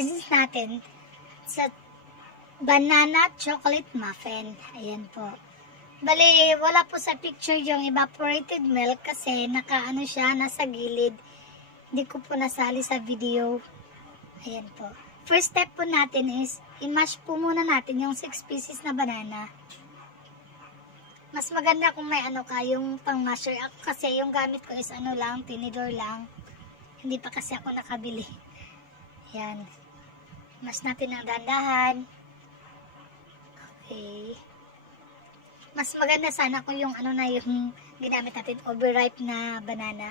ingredients natin sa banana chocolate muffin. Ayan po. Bali, wala po sa picture yung evaporated milk kasi nakaano siya, nasa gilid. Hindi ko po nasali sa video. Ayan po. First step po natin is, i-mash po muna natin yung 6 pieces na banana. Mas maganda kung may ano ka, yung pang-masher. Ako kasi yung gamit ko is ano lang, tinidor lang. Hindi pa kasi ako nakabili. Ayan. Mash natin ng dandahan. Okay. Mas maganda sana kung yung ano na yung ginamit natin, overripe na banana.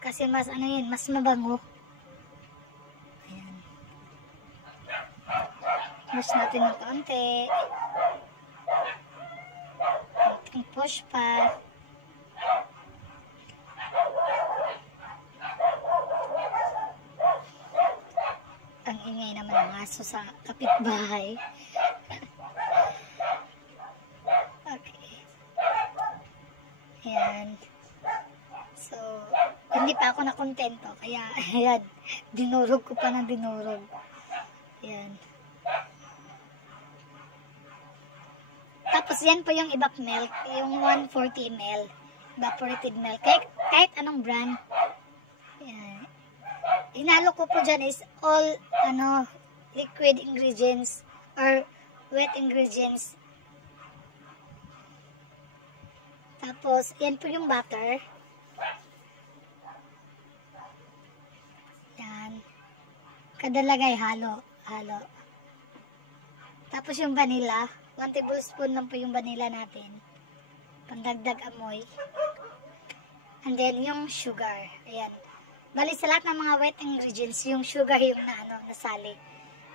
Kasi mas ano yun, mas mabango. Ayan. Mash natin ng kaunti. Konting push pa. Ang ingay naman ng aso sa kapitbahay. Ayan. So, hindi pa ako nakontento. Kaya, ayan, dinurog ko pa ng dinurog. Ayan. Tapos, yan po yung evap milk. Yung 140 ml. Evaporated milk. Kahit anong brand. Ayan. Hinalo ko po dyan is all, liquid ingredients or wet ingredients. Tapos, yan po yung butter. Yan. Kada lagay, halo. Tapos yung vanilla. 1 tablespoon lang po yung vanilla natin. Pandagdag amoy. And then, yung sugar. Ayan. Bali, sa lahat ng mga wet ingredients, yung sugar yung nasali.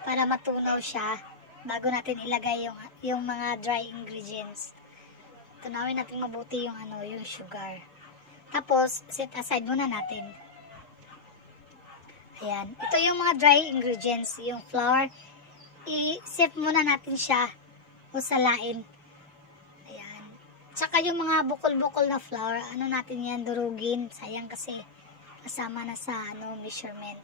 Para matunaw siya bago natin ilagay yung mga dry ingredients. Tunawin natin mabuti yung yung sugar. Tapos, set aside muna natin. Ayan. Ito yung mga dry ingredients. Yung flour, i-sift muna natin siya o salain. Ayan. Tsaka yung mga bukol-bukol na flour, natin yan, durugin. Sayang kasi kasama na sa measurement.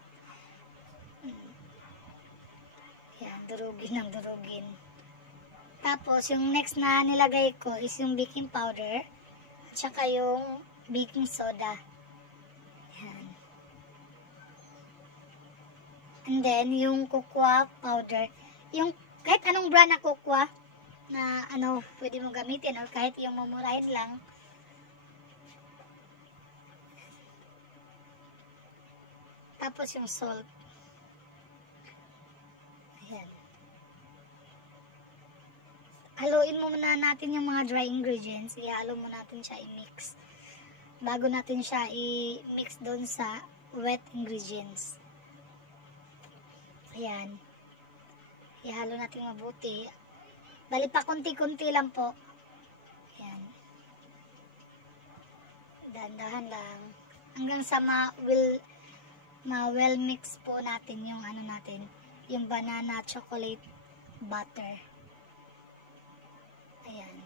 Ayan, durugin ng durugin. Tapos, yung next na nilagay ko is yung baking powder at saka yung baking soda. Yan. And then, yung cocoa powder. Yung kahit anong brand na cocoa na pwede mo gamitin or kahit yung mamurahin lang. Tapos, yung salt. Ayan. Haluin muna natin yung mga dry ingredients. Ihalo muna natin siya i-mix. Bago natin siya i-mix doon sa wet ingredients. Ayan. Ihalo natin mabuti. Bali pa konti-konti lang po. Ayan. Dahan-dahan lang. Hanggang sa ma-well mix po natin yung natin. Yung banana chocolate butter. Ayan.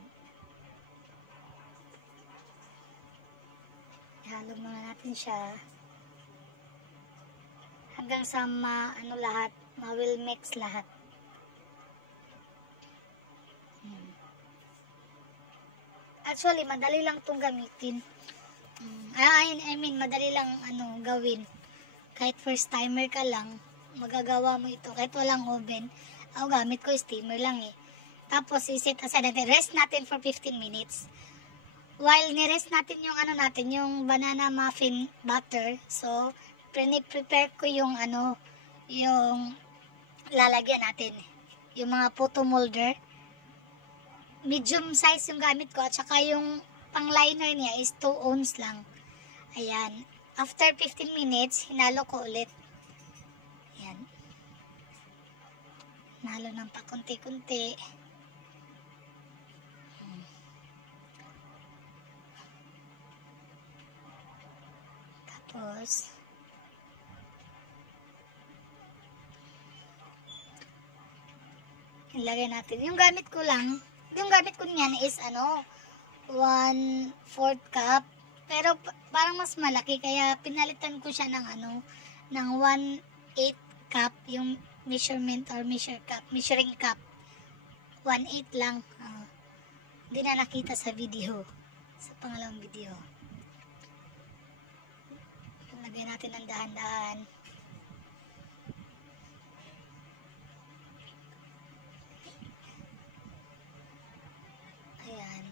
Ihalo muna natin siya. Hanggang sa lahat, ma-will mix lahat. Actually, madali lang itong gamitin. I mean, madali lang gawin. Kahit first timer ka lang, magagawa mo ito. Kahit walang oven. Ako gamit ko steamer lang eh. Tapos, i-set aside natin. Rest natin for 15 minutes. While ni-rest natin yung yung banana muffin butter. So, prepare ko yung yung lalagyan natin. Yung mga photo molder. Medium size yung gamit ko. At saka yung pang-liner niya is 2 ounce lang. Ayan. After 15 minutes, hinalo ko ulit. Ayan. Hinalo ng pakunti-kunti. Tapos, ilagay natin. Yung gamit ko niyan is 1/4 cup. Pero parang mas malaki kaya pinalitan ko siya ng ng 1/8 cup, yung measurement or measuring cup. 1/8 lang. Hindi na nakita sa video. Sa pangalawang video. Lagay natin ng dahan-dahan. Ayan.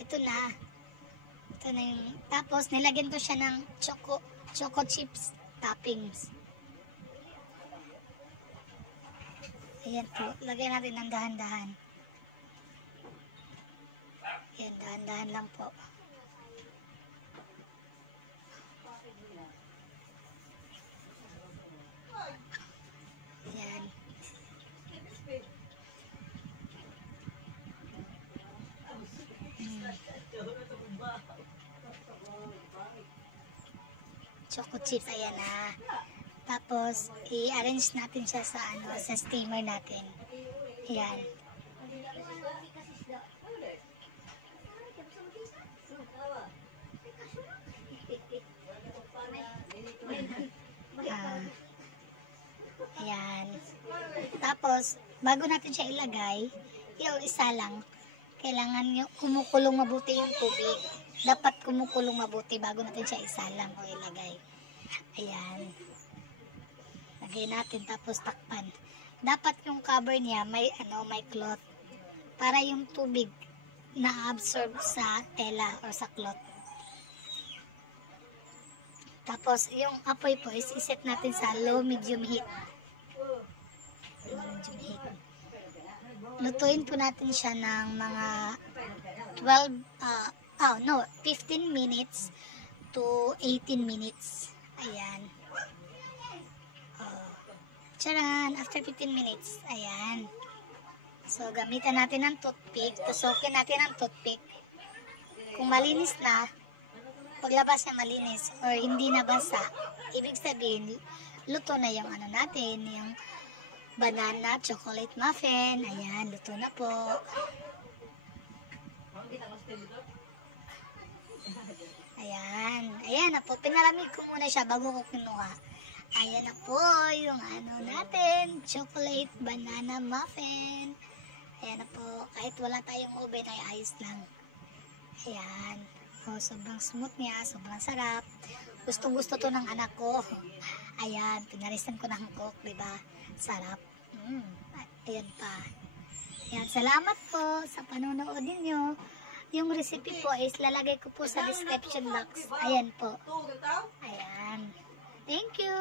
Ito na. Ito na yung, tapos nilagyan ko siya ng choco chips toppings. Ayan po. Lagyan natin ng dahan-dahan. Ayan, dahan-dahan lang po. Ayan. Choco chips, ayan na. Tapos, i-arrange natin siya sa sa steamer natin. Ayan. Ayan. Tapos, bago natin siya ilagay, isa lang. Kailangan kumukulong mabuti yung tubig. Dapat kumukulong mabuti bago natin siya isalang o ilagay. Ayan. Lagay natin tapos takpan. Dapat yung cover niya may cloth para yung tubig na-absorb sa tela o sa cloth. Tapos yung apoy po is iset natin sa low medium heat. Low medium heat. Lutuin po natin siya ng mga 15 minutes to 18 minutes. Ayan. Charan! After 15 minutes. Ayan. So, gamitan natin ng toothpick. Tusokin natin ang toothpick. Kung malinis na, paglabas niya malinis or hindi na basa, ibig sabihin, luto na yung natin, yung banana chocolate muffin. Ayan, luto na po. Ayan. Ayan na po. Pinalamig ko muna siya bago ko kinuha. Ayan na po yung natin. Chocolate banana muffin. Ayan na po. Kahit wala tayong oven ay ayos lang. Ayan. Oh, sobrang smooth niya. Sobrang sarap. Gustong-gusto to ng anak ko. Ayan. Pinarisan ko ng coke, diba? Sarap. Ayan pa. Ayan. Salamat po sa panonood ninyo. Yung recipe po is lalagay ko po sa description box. Ayan po. Ayan. Thank you.